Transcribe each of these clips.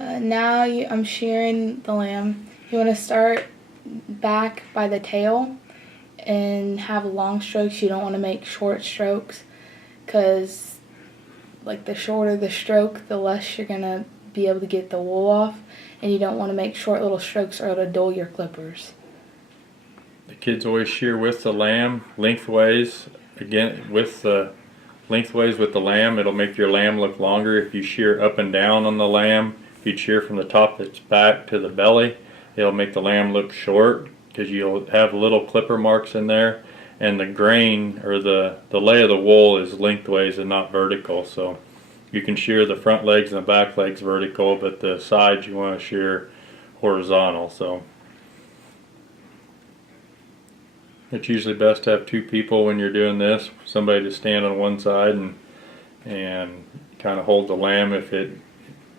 I'm shearing the lamb. You want to start back by the tail and have long strokes. You don't want to make short strokes because like the shorter the stroke, the less you're going to be able to get the wool off, and you don't want to make short little strokes or it'll dull your clippers. The kids always shear with the lamb lengthways. Again, with the lengthways with the lamb, it'll make your lamb look longer. If you shear up and down on the lamb, if you shear from the top of its back to the belly, it'll make the lamb look short because you'll have little clipper marks in there, and the grain or the lay of the wool is lengthways and not vertical. So you can shear the front legs and the back legs vertical, but the sides you want to shear horizontal. So it's usually best to have two people when you're doing this, somebody to stand on one side and kind of hold the lamb. If it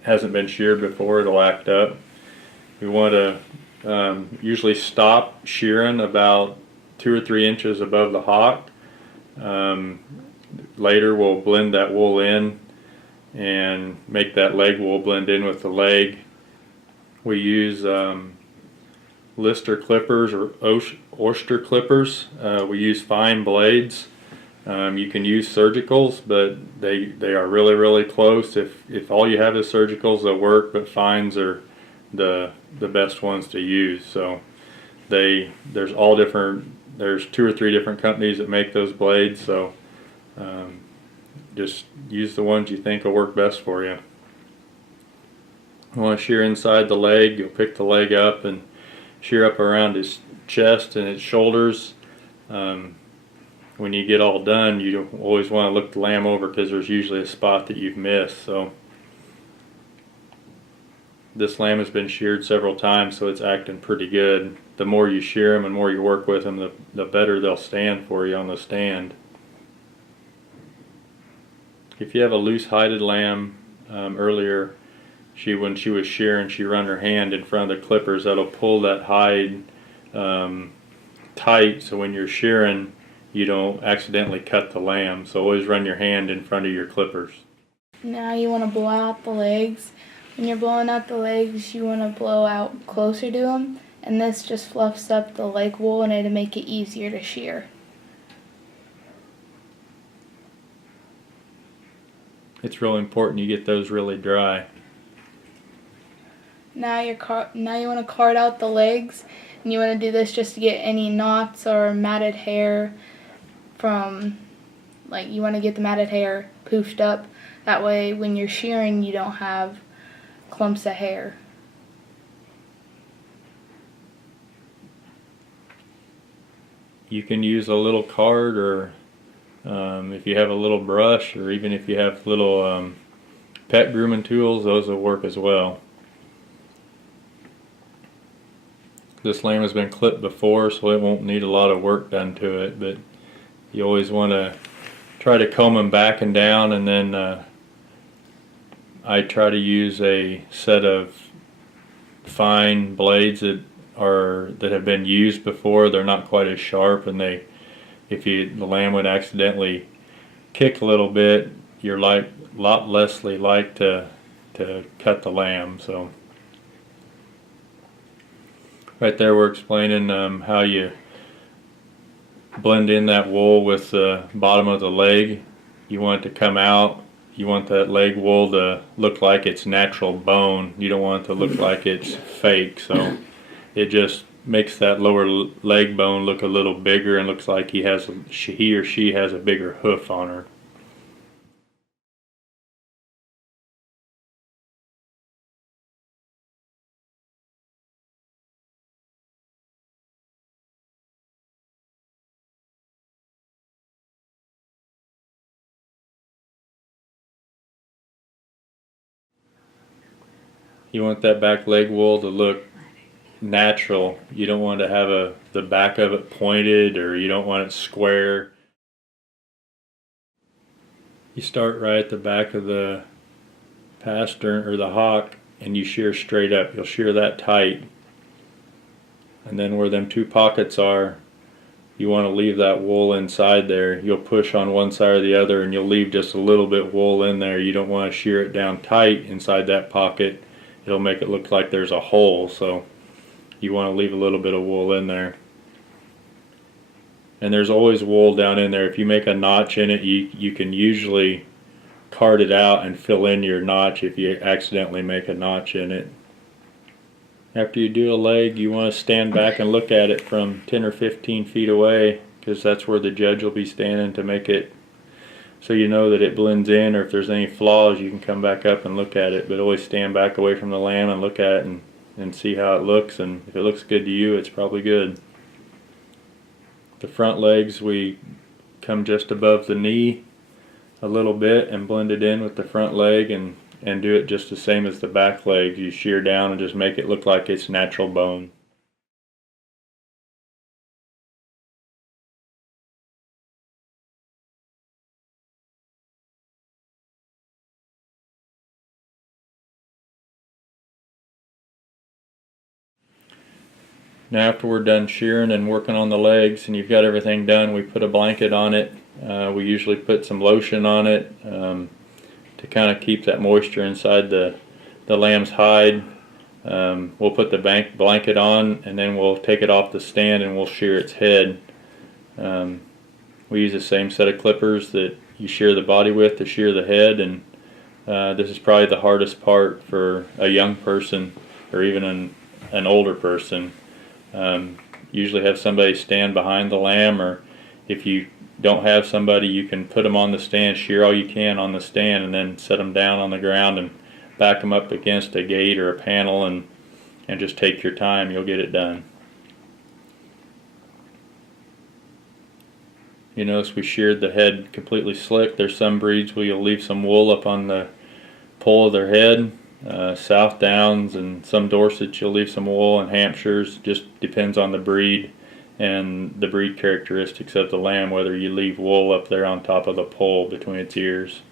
hasn't been sheared before, it'll act up. We want to usually stop shearing about 2 or 3 inches above the hock. Later we'll blend that wool in and make that leg wool blend in with the leg. We use Lister clippers or oyster clippers. We use fine blades. You can use surgicals, but they are really close. If all you have is surgicals, they'll work, but fines are the best ones to use. So there's 2 or 3 different companies that make those blades. So just use the ones you think will work best for you. You want to shear inside the leg. You'll pick the leg up and shear up around his chest and his shoulders. When you get all done, you always want to look the lamb over because there's usually a spot that you've missed. So this lamb has been sheared several times, so it's acting pretty good. The more you shear them and more you work with them, the better they'll stand for you on the stand. If you have a loose-hided lamb, earlier when she was shearing, she run her hand in front of the clippers. That'll pull that hide tight, so when you're shearing you don't accidentally cut the lamb. So always run your hand in front of your clippers. Now you want to blow out the legs. When you're blowing out the legs, you want to blow out closer to them, and this just fluffs up the leg wool and it'll make it easier to shear. It's really important you get those really dry. Now you want to card out the legs, and you want to do this just to get any knots or matted hair you want to get the matted hair poofed up. That way when you're shearing you don't have clumps of hair. You can use a little card, or if you have a little brush, or even if you have little pet grooming tools, those will work as well. This lamb has been clipped before, so it won't need a lot of work done to it, but you always want to try to comb them back and down, and then I try to use a set of fine blades that have been used before. They're not quite as sharp, and if the lamb would accidentally kick a little bit, you're a lot less likely to cut the lamb. So right there we're explaining how you blend in that wool with the bottom of the leg. You want it to come out. You want that leg wool to look like it's natural bone. You don't want it to look like it's fake. So it just makes that lower leg bone look a little bigger and looks like he or she has a bigger hoof on her. You want that back leg wool to look natural. You don't want to have the back of it pointed, or you don't want it square. You start right at the back of the pasture or the hock and you shear straight up. You'll shear that tight, and then where them 2 pockets are, you want to leave that wool inside there. You'll push on one side or the other and you'll leave just a little bit wool in there. You don't want to shear it down tight inside that pocket it'll make it look like there's a hole, so you want to leave a little bit of wool in there. And there's always wool down in there. If you make a notch in it, you can usually card it out and fill in your notch if you accidentally make a notch in it. After you do a leg, you want to stand back and look at it from 10 or 15 feet away, because that's where the judge will be standing to make it so you know that it blends in, or if there's any flaws you can come back up and look at it. But always stand back away from the lamb and look at it and see how it looks, and if it looks good to you, it's probably good. The front legs, we come just above the knee a little bit and blend it in with the front leg, and do it just the same as the back legs. You shear down and just make it look like it's natural bone. Now after we're done shearing and working on the legs and you've got everything done, we put a blanket on it. We usually put some lotion on it to kind of keep that moisture inside the lamb's hide. We'll put the blanket on, and then we'll take it off the stand and we'll shear its head. We use the same set of clippers that you shear the body with to shear the head, and this is probably the hardest part for a young person or even an older person. Usually have somebody stand behind the lamb, or if you don't have somebody, you can put them on the stand, shear all you can on the stand, and then set them down on the ground and back them up against a gate or a panel, and just take your time. You'll get it done. You notice we sheared the head completely slick. There's some breeds where you'll leave some wool up on the pole of their head. South Downs and some Dorsets you'll leave some wool, and Hampshires, just depends on the breed and the breed characteristics of the lamb whether you leave wool up there on top of the pole between its ears.